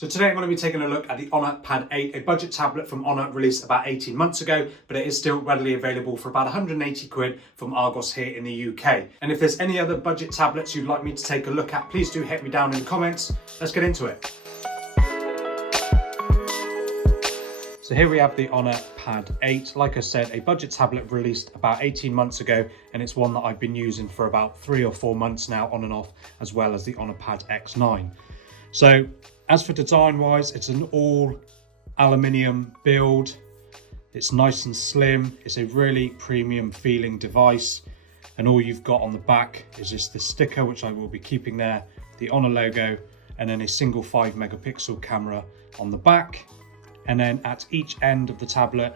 So today I'm going to be taking a look at the Honor Pad 8, a budget tablet from Honor released about 18 months ago, but it is still readily available for about 180 quid from Argos here in the UK. And if there's any other budget tablets you'd like me to take a look at, please do hit me down in the comments. Let's get into it. So here we have the Honor Pad 8. Like I said, a budget tablet released about 18 months ago, and it's one that I've been using for about 3 or 4 months now on and off, as well as the Honor Pad X9. So as for design wise, it's an all aluminium build. It's nice and slim. It's a really premium feeling device. And all you've got on the back is just the sticker, which I will be keeping there, the Honor logo, and then a single 5 megapixel camera on the back. And then at each end of the tablet,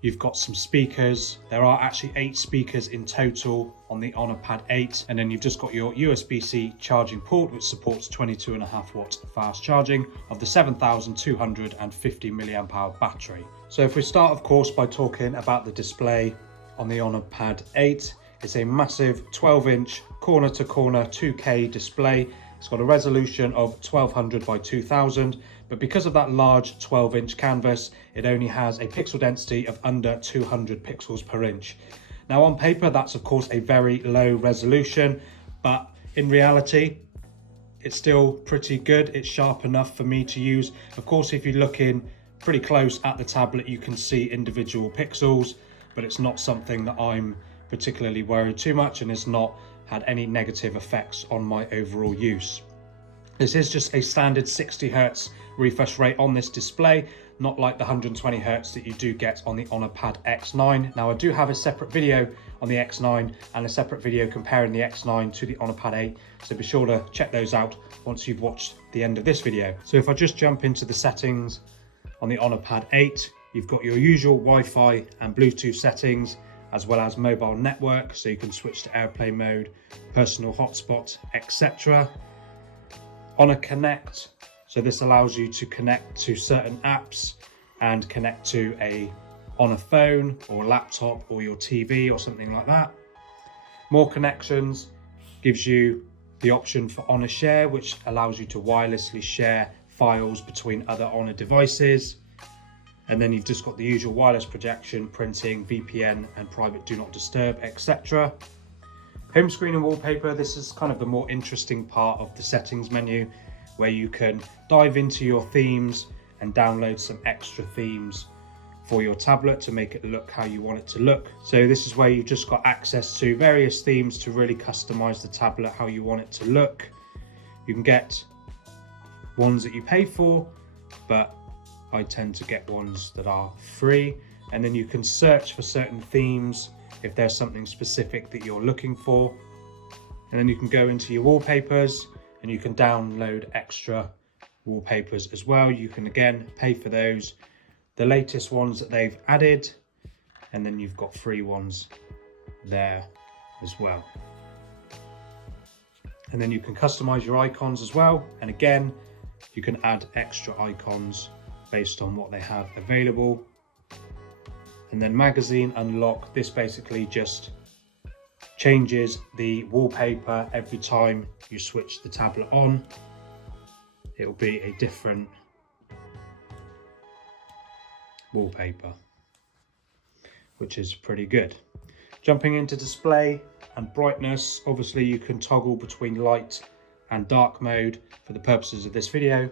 you've got some speakers. There are actually 8 speakers in total on the Honor Pad 8. And then you've just got your USB-C charging port, which supports 22.5 watt fast charging of the 7,250 milliamp hour battery. So if we start, of course, by talking about the display on the Honor Pad 8, it's a massive 12-inch corner-to-corner 2K display. It's got a resolution of 1200 by 2000, but because of that large 12-inch canvas, it only has a pixel density of under 200 pixels per inch. Now on paper, that's of course a very low resolution, but in reality, it's still pretty good. It's sharp enough for me to use. Of course, if you're looking pretty close at the tablet, you can see individual pixels, but it's not something that I'm particularly worried too much, and it's not had any negative effects on my overall use. This is just a standard 60 Hz refresh rate on this display, not like the 120 Hz that you do get on the Honor Pad X9. Now I do have a separate video on the X9 and a separate video comparing the X9 to the Honor Pad 8, so be sure to check those out once you've watched the end of this video. So if I just jump into the settings on the Honor Pad 8, you've got your usual Wi-Fi and Bluetooth settings, as well as mobile network, so you can switch to airplane mode, personal hotspot, etc. Honor Connect, so this allows you to connect to certain apps and connect to on a phone or a laptop or your TV or something like that. More connections gives you the option for Honor Share, which allows you to wirelessly share files between other Honor devices. And then you've just got the usual wireless projection, printing, VPN, and private do not disturb, etc. Home screen and wallpaper, this is kind of the more interesting part of the settings menu, where you can dive into your themes and download some extra themes for your tablet to make it look how you want it to look. So this is where you've just got access to various themes to really customize the tablet how you want it to look. You can get ones that you pay for, but I tend to get ones that are free, and then you can search for certain themes if there's something specific that you're looking for. And then you can go into your wallpapers and you can download extra wallpapers as well. You can again pay for those, the latest ones that they've added, and then you've got free ones there as well. And then you can customize your icons as well, and again you can add extra icons based on what they have available. And then magazine unlock, this basically just changes the wallpaper every time you switch the tablet on. It will be a different wallpaper, which is pretty good. Jumping into display and brightness, obviously you can toggle between light and dark mode. For the purposes of this video,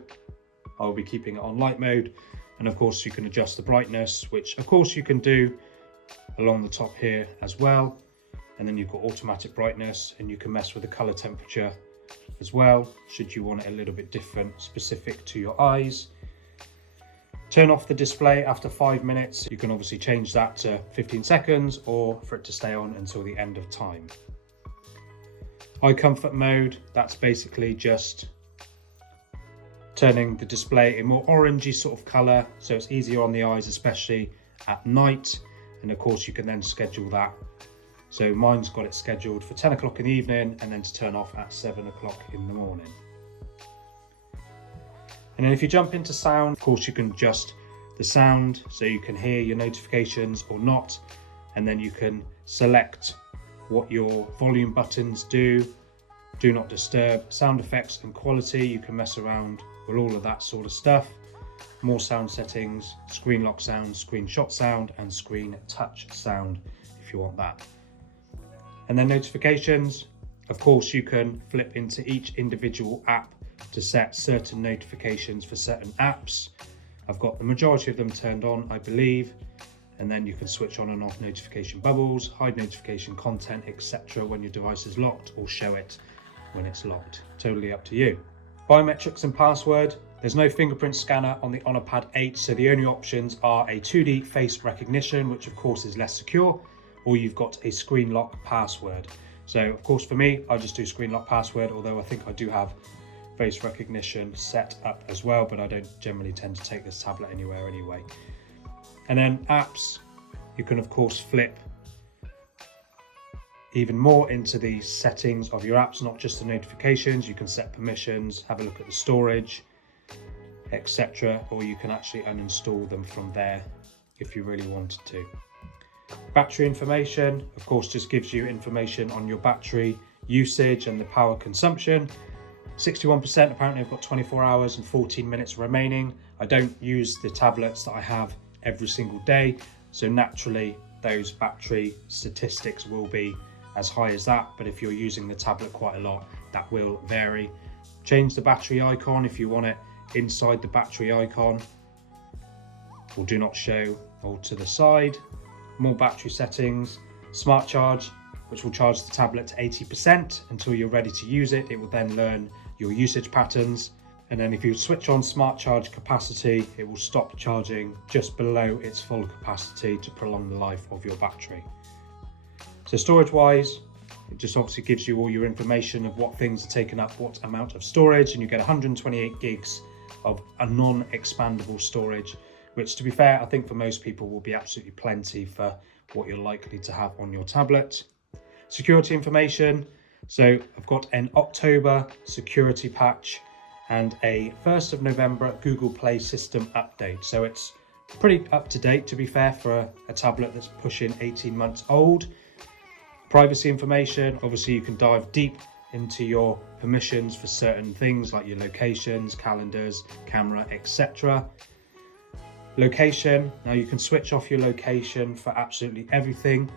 I'll be keeping it on light mode, and of course you can adjust the brightness, which of course you can do along the top here as well. And then you've got automatic brightness, and you can mess with the color temperature as well, should you want it a little bit different, specific to your eyes. Turn off the display after 5 minutes. You can obviously change that to 15 seconds or for it to stay on until the end of time. Eye comfort mode, that's basically just turning the display a more orangey sort of color, so it's easier on the eyes, especially at night. And of course you can then schedule that. So mine's got it scheduled for 10 o'clock in the evening and then to turn off at 7 o'clock in the morning. And then if you jump into sound, of course you can adjust the sound so you can hear your notifications or not. And then you can select what your volume buttons do not disturb, sound effects and quality. You can mess around with all of that sort of stuff. More sound settings, screen lock sound, screenshot sound, and screen touch sound if you want that. And then notifications. Of course, you can flip into each individual app to set certain notifications for certain apps. I've got the majority of them turned on, I believe. And then you can switch on and off notification bubbles, hide notification content, etc. when your device is locked, or show it when it's locked. Totally up to you. Biometrics and password. There's no fingerprint scanner on the Honor Pad 8, so the only options are a 2D face recognition, which of course is less secure, or you've got a screen lock password. So of course for me, I just do screen lock password, although I think I do have face recognition set up as well, but I don't generally tend to take this tablet anywhere anyway. And then apps, you can of course flip even more into the settings of your apps, not just the notifications. You can set permissions, have a look at the storage, etc. Or you can actually uninstall them from there if you really wanted to. Battery information, of course, just gives you information on your battery usage and the power consumption. 61%, apparently I've got 24 hours and 14 minutes remaining. I don't use the tablets that I have every single day, so naturally those battery statistics will be as high as that, but if you're using the tablet quite a lot, that will vary. Change the battery icon if you want it inside the battery icon, or do not show, or to the side. More battery settings, smart charge, which will charge the tablet to 80% until you're ready to use it. It will then learn your usage patterns. And then if you switch on smart charge capacity, it will stop charging just below its full capacity to prolong the life of your battery. So storage wise, it just obviously gives you all your information of what things are taking up what amount of storage, and you get 128 gigs of a non-expandable storage, which to be fair, I think for most people will be absolutely plenty for what you're likely to have on your tablet. Security information. So I've got an October security patch and a 1st of November Google Play system update. So it's pretty up to date, to be fair, for a tablet that's pushing 18 months old. Privacy information. Obviously you can dive deep into your permissions for certain things like your locations, calendars, camera, etc. Location. Now you can switch off your location for absolutely everything,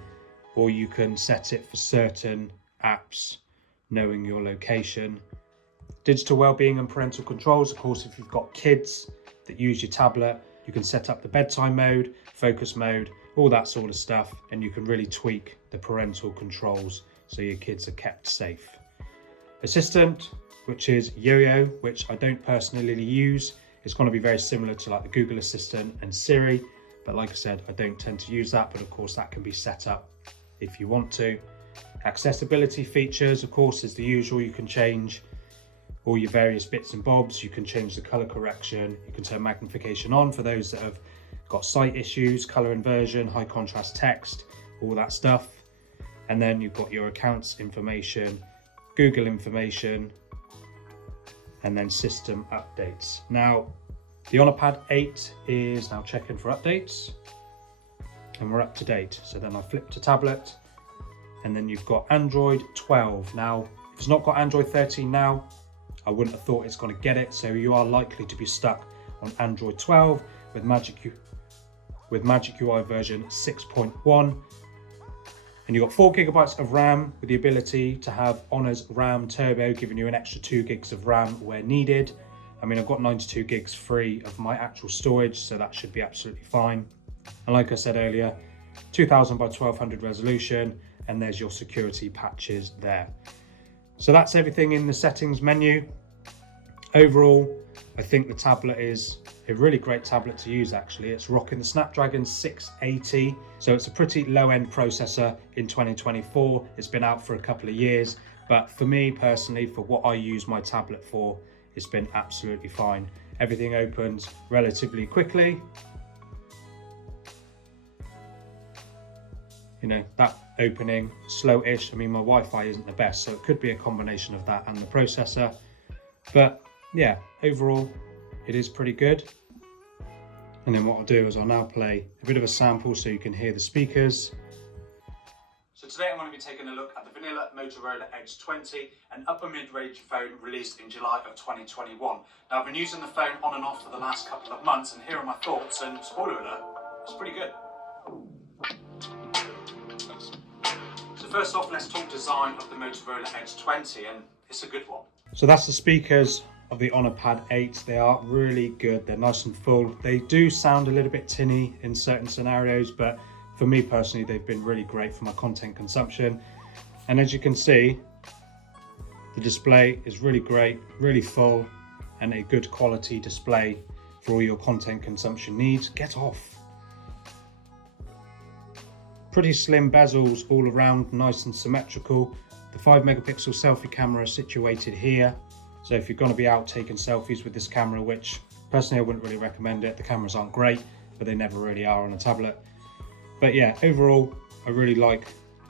or you can set it for certain apps knowing your location. Digital wellbeing and parental controls. Of course, if you've got kids that use your tablet, you can set up the bedtime mode, focus mode, all that sort of stuff, and you can really tweak the parental controls so your kids are kept safe. Assistant, which is Yo-Yo, which I don't personally use. It's going to be very similar to like the Google Assistant and Siri, but like I said, I don't tend to use that, but of course that can be set up if you want to. Accessibility features, of course, is the usual. You can change all your various bits and bobs. You can change the color correction. You can turn magnification on for those that have got sight issues, color inversion, high contrast text, all that stuff. And then you've got your accounts information, Google information, and then system updates. Now, the Honor Pad 8 is now checking for updates, and we're up to date. So then I flip to tablet, and then you've got Android 12. Now, if it's not got Android 13 now, I wouldn't have thought it's going to get it. So you are likely to be stuck on Android 12 with Magic UI version 6.1. And you've got 4 gigabytes of RAM with the ability to have Honor's RAM Turbo, giving you an extra 2 gigs of RAM where needed. I mean, I've got 92 gigs free of my actual storage, so that should be absolutely fine. And like I said earlier, 2000 by 1200 resolution, and there's your security patches there. So that's everything in the settings menu. Overall, I think the tablet is a really great tablet to use actually. It's rocking the Snapdragon 680, so it's a pretty low-end processor in 2024. It's been out for a couple of years, but for me personally, for what I use my tablet for, it's been absolutely fine. Everything opens relatively quickly. You know, that opening slow-ish. I mean, my Wi-Fi isn't the best, so it could be a combination of that and the processor. But yeah, overall, it is pretty good. And then what I'll do is I'll now play a bit of a sample so you can hear the speakers. So today I'm going to be taking a look at the vanilla Motorola Edge 20, an upper mid-range phone released in July of 2021. Now I've been using the phone on and off for the last couple of months, and here are my thoughts, and spoiler alert, it's pretty good. So first off, let's talk design of the Motorola Edge 20, and it's a good one. So that's the speakers of the Honor Pad 8. They are really good, they're nice and full. They do sound a little bit tinny in certain scenarios, but for me personally, they've been really great for my content consumption. And as you can see, the display is really great, really full, and a good quality display for all your content consumption needs. Get off. Pretty slim bezels all around, nice and symmetrical. The 5 megapixel selfie camera is situated here. So if you're going to be out taking selfies with this camera, which personally I wouldn't really recommend it, the cameras aren't great, but they never really are on a tablet. But yeah, overall, I really like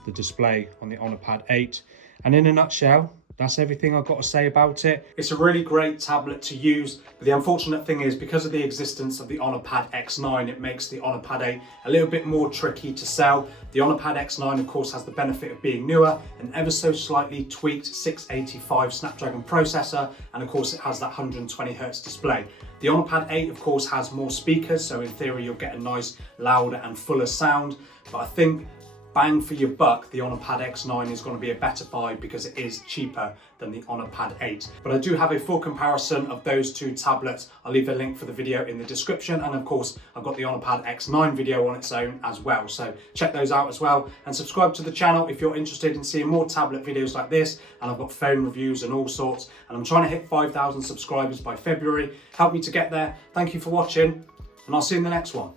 the display on the Honor Pad 8. And in a nutshell, that's everything I've got to say about it. It's a really great tablet to use, but the unfortunate thing is because of the existence of the Honor Pad X9, it makes the Honor Pad 8 a little bit more tricky to sell. The Honor Pad X9, of course, has the benefit of being newer, an ever so slightly tweaked 685 Snapdragon processor, and of course it has that 120Hz display. The Honor Pad 8, of course, has more speakers, so in theory you'll get a nice, louder and fuller sound, but I think bang for your buck, the Honor Pad X9 is going to be a better buy because it is cheaper than the Honor Pad 8. But I do have a full comparison of those two tablets. I'll leave a link for the video in the description, and of course I've got the Honor Pad X9 video on its own as well, so check those out as well, and subscribe to the channel if you're interested in seeing more tablet videos like this. And I've got phone reviews and all sorts, and I'm trying to hit 5,000 subscribers by February. Help me to get there. Thank you for watching, and I'll see you in the next one.